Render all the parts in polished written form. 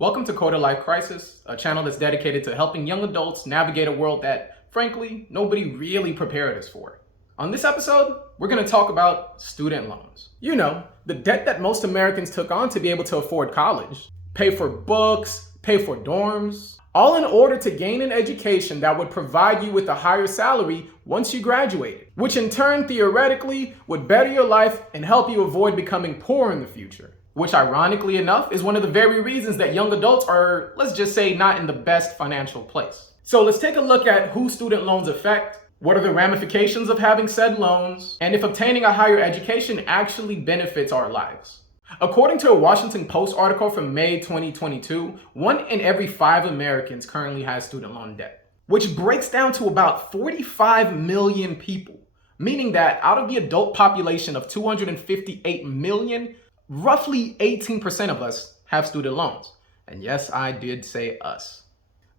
Welcome to Quarter Life Crisis, a channel that's dedicated to helping young adults navigate a world that, frankly, nobody really prepared us for. On this episode, we're going to talk about student loans. You know, the debt that most Americans took on to be able to afford college, pay for books, pay for dorms, all in order to gain an education that would provide you with a higher salary once you graduated, which in turn theoretically would better your life and help you avoid becoming poor in the future. Which ironically enough is one of the very reasons that young adults are, let's just say, not in the best financial place. So let's take a look at who student loans affect, what are the ramifications of having said loans, and if obtaining a higher education actually benefits our lives. According to a Washington Post article from May 2022, 1 in every 5 Americans currently has student loan debt, which breaks down to about 45 million people, meaning that out of the adult population of 258 million, roughly 18% of us have student loans. And yes, I did say us.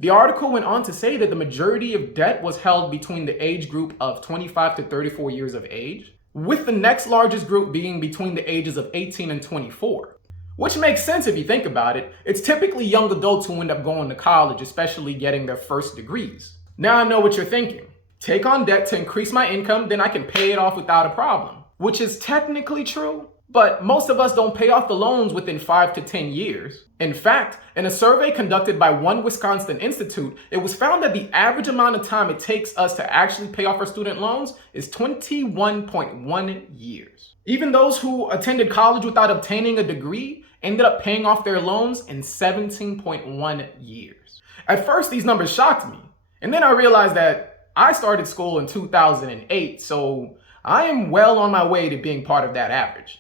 The article went on to say that the majority of debt was held between the age group of 25 to 34 years of age, with the next largest group being between the ages of 18 and 24. Which makes sense if you think about it. It's typically young adults who end up going to college, especially getting their first degrees. Now I know what you're thinking. Take on debt to increase my income, then I can pay it off without a problem. Which is technically true. But most of us don't pay off the loans within 5 to 10 years. In fact, in a survey conducted by One Wisconsin Institute, it was found that the average amount of time it takes us to actually pay off our student loans is 21.1 years. Even those who attended college without obtaining a degree ended up paying off their loans in 17.1 years. At first, these numbers shocked me. And then I realized that I started school in 2008, so I am well on my way to being part of that average.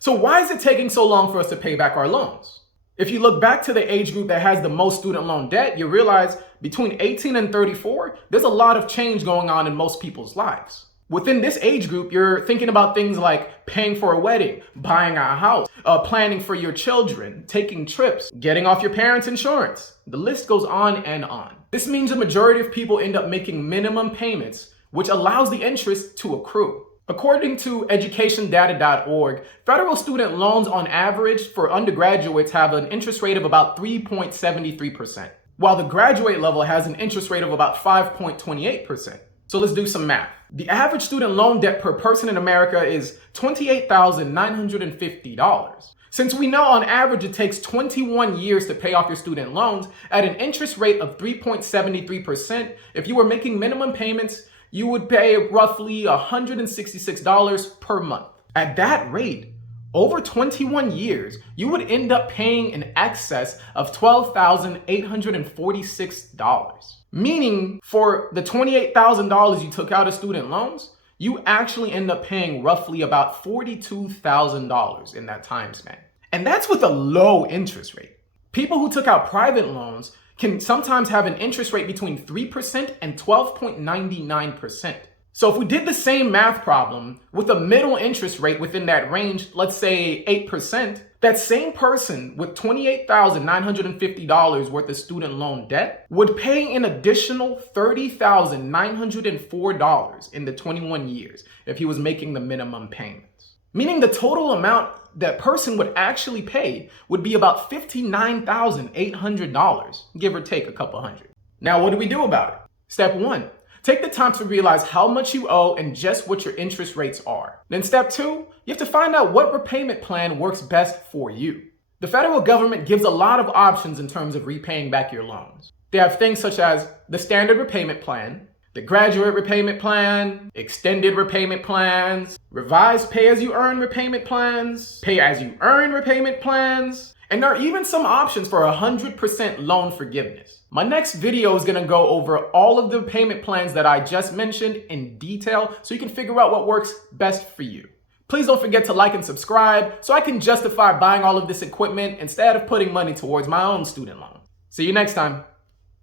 So why is it taking so long for us to pay back our loans? If you look back to the age group that has the most student loan debt, you realize between 18 and 34, there's a lot of change going on in most people's lives. Within this age group, you're thinking about things like paying for a wedding, buying a house, planning for your children, taking trips, getting off your parents' insurance. The list goes on and on. This means the majority of people end up making minimum payments, which allows the interest to accrue. According to educationdata.org, federal student loans on average for undergraduates have an interest rate of about 3.73%, while the graduate level has an interest rate of about 5.28%. So let's do some math. The average student loan debt per person in America is $28,950. Since we know on average it takes 21 years to pay off your student loans at an interest rate of 3.73%, if you were making minimum payments, you would pay roughly $166 per month. At that rate, over 21 years, you would end up paying in excess of $12,846. Meaning for the $28,000 you took out of student loans, you actually end up paying roughly about $42,000 in that time span. And that's with a low interest rate. People who took out private loans can sometimes have an interest rate between 3% and 12.99%. So if we did the same math problem with a middle interest rate within that range, let's say 8%, that same person with $28,950 worth of student loan debt would pay an additional $30,904 in the 21 years if he was making the minimum payments. Meaning the total amount that person would actually pay would be about $59,800, give or take a couple hundred. Now, what do we do about it? Step 1, take the time to realize how much you owe and just what your interest rates are. Then step 2, you have to find out what repayment plan works best for you. The federal government gives a lot of options in terms of repaying back your loans. They have things such as the standard repayment plan, the graduate repayment plan, extended repayment plans, revised pay-as-you-earn repayment plans, pay-as-you-earn repayment plans, and there are even some options for 100% loan forgiveness. My next video is going to go over all of the payment plans that I just mentioned in detail so you can figure out what works best for you. Please don't forget to like and subscribe so I can justify buying all of this equipment instead of putting money towards my own student loan. See you next time.